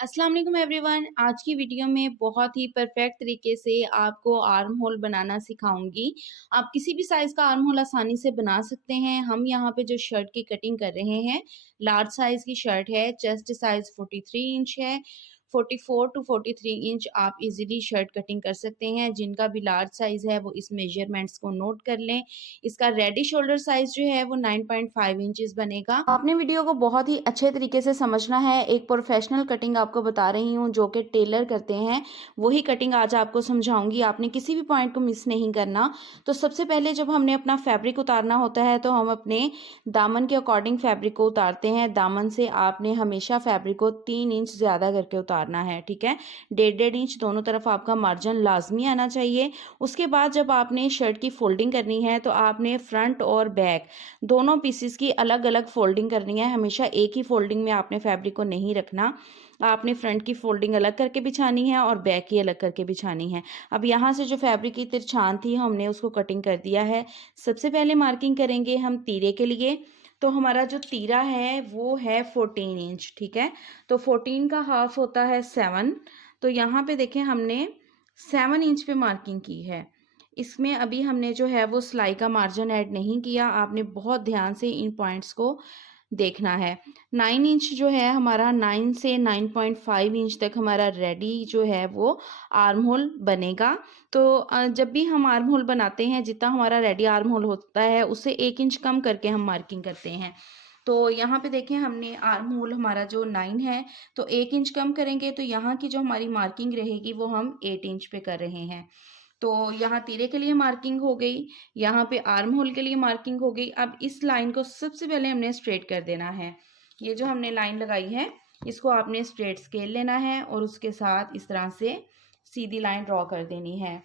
अस्सलाम वालेकुम एवरीवन। आज की वीडियो में बहुत ही परफेक्ट तरीके से आपको आर्म होल बनाना सिखाऊंगी। आप किसी भी साइज़ का आर्म होल आसानी से बना सकते हैं। हम यहाँ पे जो शर्ट की कटिंग कर रहे हैं, लार्ज साइज़ की शर्ट है, चेस्ट साइज़ 43 इंच है। 44 टू 43 इंच आप इजीली शर्ट कटिंग कर सकते हैं। जिनका भी लार्ज साइज़ है वो इस मेजरमेंट्स को नोट कर लें। इसका रेडी शोल्डर साइज़ जो है वो 9.5 इंचेस बनेगा। आपने वीडियो को बहुत ही अच्छे तरीके से समझना है। एक प्रोफेशनल कटिंग आपको बता रही हूँ जो कि टेलर करते हैं, वही कटिंग आज आपको समझाऊंगी। आपने किसी भी पॉइंट को मिस नहीं करना। तो सबसे पहले जब हमने अपना फैब्रिक उतारना होता है तो हम अपने दामन के अकॉर्डिंग फैब्रिक को उतारते हैं। दामन से आपने हमेशा फैब्रिक को 3 इंच ज़्यादा करके उतारना है, ठीक है। 1.5 इंच दोनों तरफ आपका मार्जिन लाजमी आना चाहिए। उसके बाद जब आपने शर्ट की फोल्डिंग करनी है तो आपने फ्रंट और बैक दोनों पीसेस की अलग अलग फोल्डिंग करनी है। हमेशा एक ही फोल्डिंग में आपने फैब्रिक को नहीं रखना। आपने फ्रंट की फोल्डिंग अलग करके बिछानी है और बैक की अलग करके बिछानी है। अब यहाँ से जो फैब्रिक की तिरछान थी हमने उसको कटिंग कर दिया है। सबसे पहले मार्किंग करेंगे हम तीरे के लिए। तो हमारा जो तीरा है वो है 14 इंच, ठीक है। तो 14 का हाफ होता है 7। तो यहाँ पे देखें हमने 7 इंच पे मार्किंग की है। इसमें अभी हमने जो है वो सिलाई का मार्जिन ऐड नहीं किया। आपने बहुत ध्यान से इन पॉइंट्स को देखना है। 9 इंच जो है हमारा, 9 से 9.5 इंच तक हमारा रेडी जो है वो आर्म होल बनेगा। तो जब भी हम आर्म होल बनाते हैं, जितना हमारा रेडी आर्म होल होता है उससे 1 इंच कम करके हम मार्किंग करते हैं। तो यहाँ पे देखें हमने आर्म होल हमारा जो 9 है, तो 1 इंच कम करेंगे तो यहाँ की जो हमारी मार्किंग रहेगी वो हम 8 इंच पे कर रहे हैं। तो यहाँ तीरे के लिए मार्किंग हो गई, यहाँ पे आर्म होल के लिए मार्किंग हो गई। अब इस लाइन को सबसे पहले हमने स्ट्रेट कर देना है। ये जो हमने लाइन लगाई है इसको आपने स्ट्रेट स्केल लेना है और उसके साथ इस तरह से सीधी लाइन ड्रॉ कर देनी है।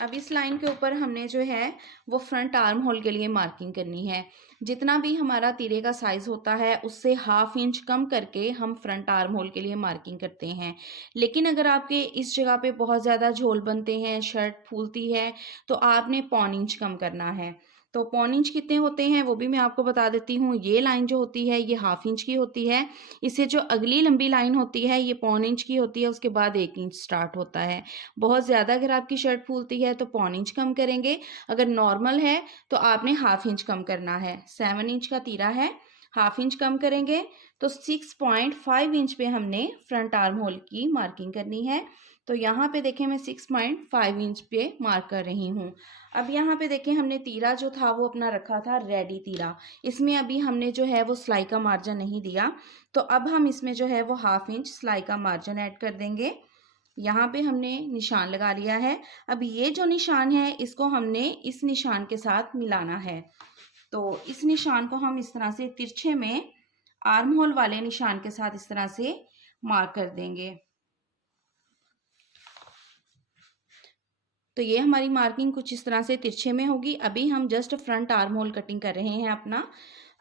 अब इस लाइन के ऊपर हमने जो है वो फ्रंट आर्म होल के लिए मार्किंग करनी है। जितना भी हमारा तीरे का साइज होता है उससे हाफ इंच कम करके हम फ्रंट आर्म होल के लिए मार्किंग करते हैं। लेकिन अगर आपके इस जगह पे बहुत ज़्यादा झोल बनते हैं, शर्ट फूलती है, तो आपने पौन इंच कम करना है। तो पौन इंच कितने होते हैं वो भी मैं आपको बता देती हूँ। ये लाइन जो होती है ये हाफ इंच की होती है। इससे जो अगली लंबी लाइन होती है ये पौन इंच की होती है, उसके बाद 1 इंच स्टार्ट होता है। बहुत ज़्यादा अगर आपकी शर्ट फूलती है तो पौन इंच कम करेंगे। अगर नॉर्मल है तो आपने हाफ इंच कम करना है। 7 इंच का तीरा है, हाफ इंच कम करेंगे तो 6.5 इंच पे हमने फ्रंट आर्म होल की मार्किंग करनी है। तो यहाँ पे देखें मैं 6.5 इंच पे मार्क कर रही हूँ। अब यहाँ पे देखें हमने तीरा जो था वो अपना रखा था रेडी तीरा। इसमें अभी हमने जो है वो सिलाई का मार्जिन नहीं दिया। तो अब हम इसमें जो है वो हाफ इंच सिलाई का मार्जिन ऐड कर देंगे। यहाँ पे हमने निशान लगा लिया है। अब ये जो निशान है इसको हमने इस निशान के साथ मिलाना है। तो इस निशान को हम इस तरह से तिरछे में आर्म होल वाले निशान के साथ इस तरह से मार्क कर देंगे। तो ये हमारी मार्किंग कुछ इस तरह से तिरछे में होगी। अभी हम just front arm hole cutting कर रहे हैं अपना।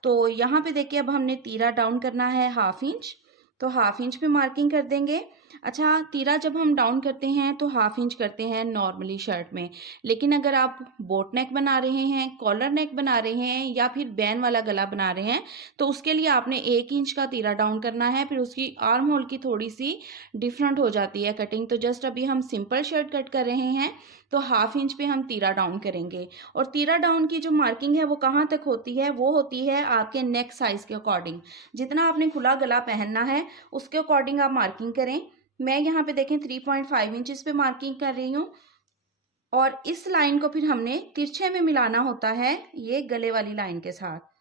तो यहाँ पे देखिए अब हमने तीरा डाउन करना है हाफ इंच। तो हाफ इंच पे मार्किंग कर देंगे। अच्छा, तीरा जब हम डाउन करते हैं तो हाफ इंच करते हैं नॉर्मली शर्ट में। लेकिन अगर आप बोट नेक बना रहे हैं, कॉलर नेक बना रहे हैं या फिर बैन वाला गला बना रहे हैं तो उसके लिए आपने 1 इंच का तीरा डाउन करना है। फिर उसकी आर्म होल की थोड़ी सी डिफरेंट हो जाती है कटिंग। तो जस्ट अभी हम सिंपल शर्ट कट कर रहे हैं तो हाफ इंच पे हम तीरा डाउन करेंगे। और तीरा डाउन की जो मार्किंग है वो कहाँ तक होती है, वो होती है आपके नेक साइज के अकॉर्डिंग। जितना आपने खुला गला पहनना है उसके अकॉर्डिंग आप मार्किंग करें। मैं यहाँ पे देखें 3.5 इंचेस पे मार्किंग कर रही हूँ। और इस लाइन को फिर हमने तिरछे में मिलाना होता है ये गले वाली लाइन के साथ।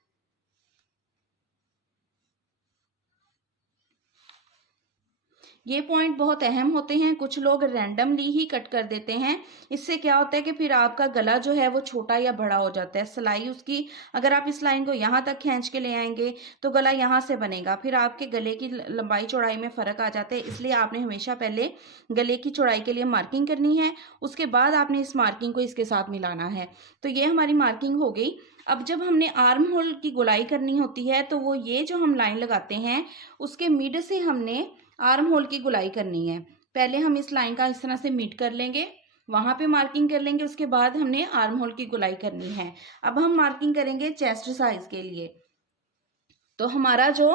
ये पॉइंट बहुत अहम होते हैं। कुछ लोग रैंडमली ही कट कर देते हैं। इससे क्या होता है कि फिर आपका गला जो है वो छोटा या बड़ा हो जाता है। सिलाई उसकी, अगर आप इस लाइन को यहाँ तक खींच के ले आएंगे तो गला यहाँ से बनेगा, फिर आपके गले की लंबाई चौड़ाई में फ़र्क आ जाता है। इसलिए आपने हमेशा पहले गले की चौड़ाई के लिए मार्किंग करनी है, उसके बाद आपने इस मार्किंग को इसके साथ मिलाना है। तो ये हमारी मार्किंग हो गई। अब जब हमने आर्म होल की गोलाई करनी होती है तो वो ये जो हम लाइन लगाते हैं उसके मिड से हमने आर्म होल की गुलाई करनी है। पहले हम इस लाइन का इस तरह से मिड कर लेंगे, वहां पे मार्किंग कर लेंगे, उसके बाद हमने आर्म होल की गुलाई करनी है। अब हम मार्किंग करेंगे चेस्ट साइज के लिए। तो हमारा जो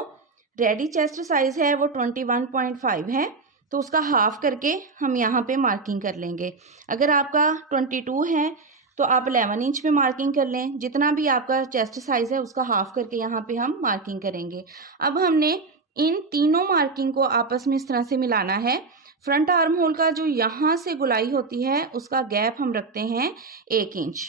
रेडी चेस्ट साइज़ है वो 21.5 है, तो उसका हाफ़ करके हम यहाँ पे मार्किंग कर लेंगे। अगर आपका 22 है तो आप 11 इंच पे मार्किंग कर लें। जितना भी आपका चेस्ट साइज़ है उसका हाफ़ करके यहाँ पे हम मार्किंग करेंगे। अब हमने इन तीनों मार्किंग को आपस में इस तरह से मिलाना है। फ्रंट आर्म होल का जो यहाँ से गोलाई होती है उसका गैप हम रखते हैं 1 इंच।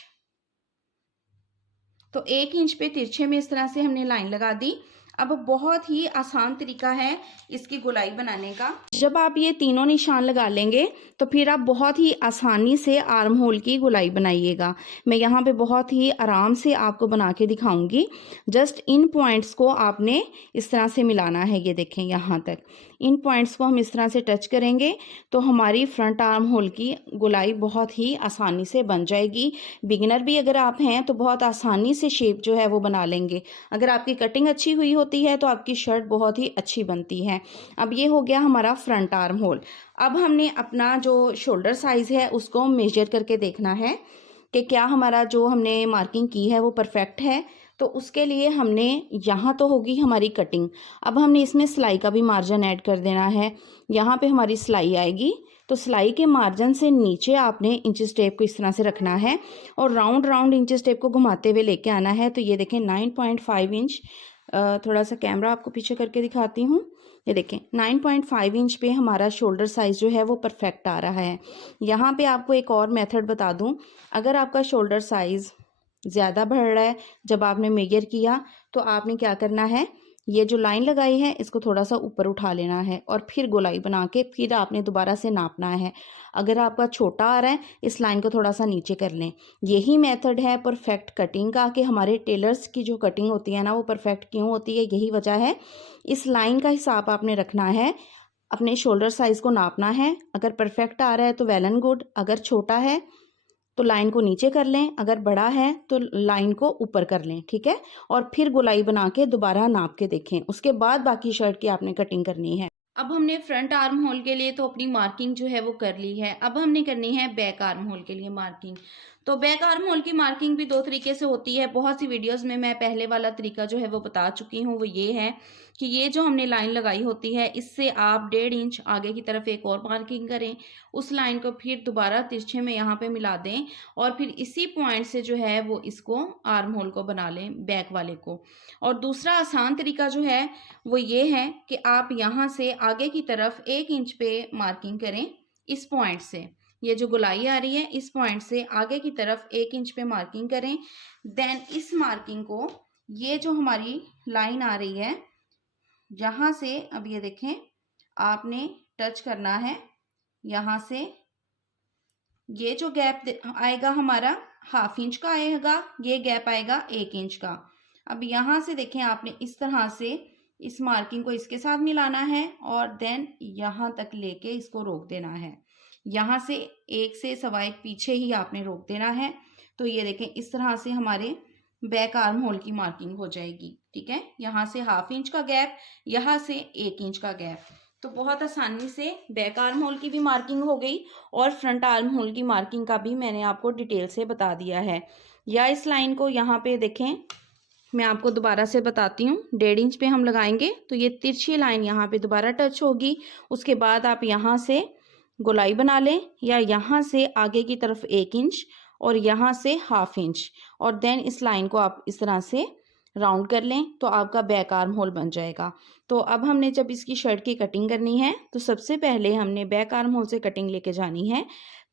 तो 1 इंच पे तिरछे में इस तरह से हमने लाइन लगा दी। अब बहुत ही आसान तरीका है इसकी गोलाई बनाने का। जब आप ये तीनों निशान लगा लेंगे तो फिर आप बहुत ही आसानी से आर्म होल की गोलाई बनाइएगा। मैं यहाँ पे बहुत ही आराम से आपको बना के दिखाऊंगी। जस्ट इन पॉइंट्स को आपने इस तरह से मिलाना है। ये देखें यहाँ तक इन पॉइंट्स को हम इस तरह से टच करेंगे तो हमारी फ्रंट आर्म होल की गोलाई बहुत ही आसानी से बन जाएगी। बिगिनर भी अगर आप हैं तो बहुत आसानी से शेप जो है वो बना लेंगे। अगर आपकी कटिंग अच्छी हुई होती है तो आपकी शर्ट बहुत ही अच्छी बनती है। अब ये हो गया हमारा फ्रंट आर्म होल। अब हमने अपना जो शोल्डर साइज़ है उसको मेजर करके देखना है कि क्या हमारा जो हमने मार्किंग की है वो परफेक्ट है। तो उसके लिए हमने यहाँ तो होगी हमारी कटिंग, अब हमने इसमें सिलाई का भी मार्जिन ऐड कर देना है। यहाँ पे हमारी सिलाई आएगी तो सिलाई के मार्जिन से नीचे आपने इंचेस टेप को इस तरह से रखना है और राउंड राउंड इंचेस टेप को घुमाते हुए लेके आना है। तो ये देखें 9.5 इंच, थोड़ा सा कैमरा आपको पीछे करके दिखाती हूँ। ये देखें 9.5 इंच पे हमारा शोल्डर साइज़ जो है वो परफेक्ट आ रहा है। यहाँ पे आपको एक और मेथड बता दूँ, अगर आपका शोल्डर साइज़ ज़्यादा बढ़ रहा है जब आपने मेजर किया तो आपने क्या करना है, ये जो लाइन लगाई है इसको थोड़ा सा ऊपर उठा लेना है और फिर गोलाई बना के फिर आपने दोबारा से नापना है। अगर आपका छोटा आ रहा है इस लाइन को थोड़ा सा नीचे कर लें। यही मेथड है परफेक्ट कटिंग का कि हमारे टेलर्स की जो कटिंग होती है ना वो परफेक्ट क्यों होती है, यही वजह है। इस लाइन का हिसाब आपने रखना है, अपने शोल्डर साइज़ को नापना है। अगर परफेक्ट आ रहा है तो वेल एंड गुड, अगर छोटा है तो लाइन को नीचे कर लें, अगर बड़ा है तो लाइन को ऊपर कर लें, ठीक है। और फिर गोलाई बना के दोबारा नाप के देखें, उसके बाद बाकी शर्ट की आपने कटिंग करनी है। अब हमने फ्रंट आर्म होल के लिए तो अपनी मार्किंग जो है वो कर ली है। अब हमने करनी है बैक आर्म होल के लिए मार्किंग। तो बैक आर्म होल की मार्किंग भी दो तरीके से होती है। बहुत सी वीडियोस में मैं पहले वाला तरीका जो है वो बता चुकी हूँ। वो ये है कि ये जो हमने लाइन लगाई होती है इससे आप 1.5 इंच आगे की तरफ एक और मार्किंग करें, उस लाइन को फिर दोबारा तिरछे में यहाँ पे मिला दें और फिर इसी पॉइंट से जो है वो इसको आर्म होल को बना लें, बैक वाले को। और दूसरा आसान तरीका जो है वो ये है कि आप यहाँ से आगे की तरफ 1 इंच पे मार्किंग करें। इस पॉइंट से ये जो गोलाई आ रही है इस पॉइंट से आगे की तरफ 1 इंच पे मार्किंग करें। देन इस मार्किंग को, ये जो हमारी लाइन आ रही है यहाँ से, अब ये देखें आपने टच करना है यहाँ से। ये जो गैप आएगा हमारा 1/2 इंच का आएगा, ये गैप आएगा 1 इंच का। अब यहाँ से देखें आपने इस तरह से इस मार्किंग को इसके साथ मिलाना है और देन यहाँ तक लेके इसको रोक देना है। यहाँ से 1 से 1.25 पीछे ही आपने रोक देना है। तो ये देखें इस तरह से हमारे बैक आर्म होल की मार्किंग हो जाएगी, ठीक है। यहाँ से 1/2 इंच का गैप, यहाँ से 1 इंच का गैप। तो बहुत आसानी से बैक आर्म होल की भी मार्किंग हो गई और फ्रंट आर्म होल की मार्किंग का भी मैंने आपको डिटेल से बता दिया है। या इस लाइन को यहाँ पे देखें, मैं आपको दोबारा से बताती हूँ। 1.5 इंच पे हम लगाएंगे तो ये तिरछी लाइन यहाँ पे दोबारा टच होगी। उसके बाद आप यहाँ से गोलाई बना लें या यहाँ से आगे की तरफ 1 इंच और यहाँ से 1/2 इंच और देन इस लाइन को आप इस तरह से राउंड कर लें तो आपका बैक आर्म होल बन जाएगा। तो अब हमने जब इसकी शर्ट की कटिंग करनी है तो सबसे पहले हमने बैक आर्म होल से कटिंग लेके जानी है,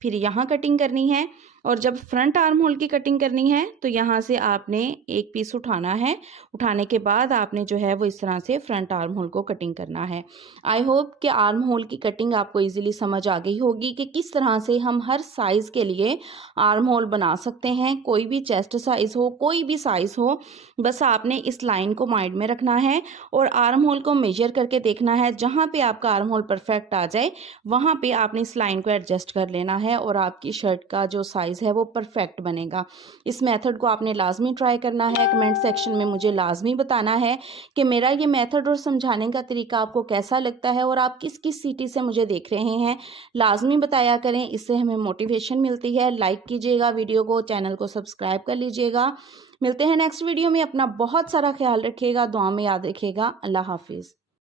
फिर यहाँ कटिंग करनी है और जब फ्रंट आर्म होल की कटिंग करनी है तो यहाँ से आपने एक पीस उठाना है। उठाने के बाद आपने जो है वो इस तरह से फ्रंट आर्म होल को कटिंग करना है। आई होप कि आर्म होल की कटिंग आपको इजीली समझ आ गई होगी कि किस तरह से हम हर साइज़ के लिए आर्म होल बना सकते हैं। कोई भी चेस्ट साइज़ हो, कोई भी साइज़ हो, बस आपने इस लाइन को माइंड में रखना है और आर्म होल को मेजर करके देखना है। जहाँ पे आपका आर्म होल परफेक्ट आ जाए वहाँ पे आपने इस लाइन को एडजस्ट कर लेना है है और आपकी शर्ट का जो साइज़ है वो परफेक्ट बनेगा। इस मेथड को आपने लाज़मी ट्राई करना है। कमेंट सेक्शन में मुझे लाज़मी बताना है कि मेरा ये मेथड और समझाने का तरीका आपको कैसा लगता है और आप किस-किस सिटी से मुझे देख रहे हैं। लाज़मी बताया करें, इससे हमें मोटिवेशन मिलती है। लाइक कीजिएगा वीडियो को, चैनल को सब्सक्राइब कर लीजिएगा। मिलते हैं नेक्स्ट वीडियो में। अपना बहुत सारा ख्याल रखिएगा, दुआ में याद रखिएगा। अल्लाह हाफ़िज़।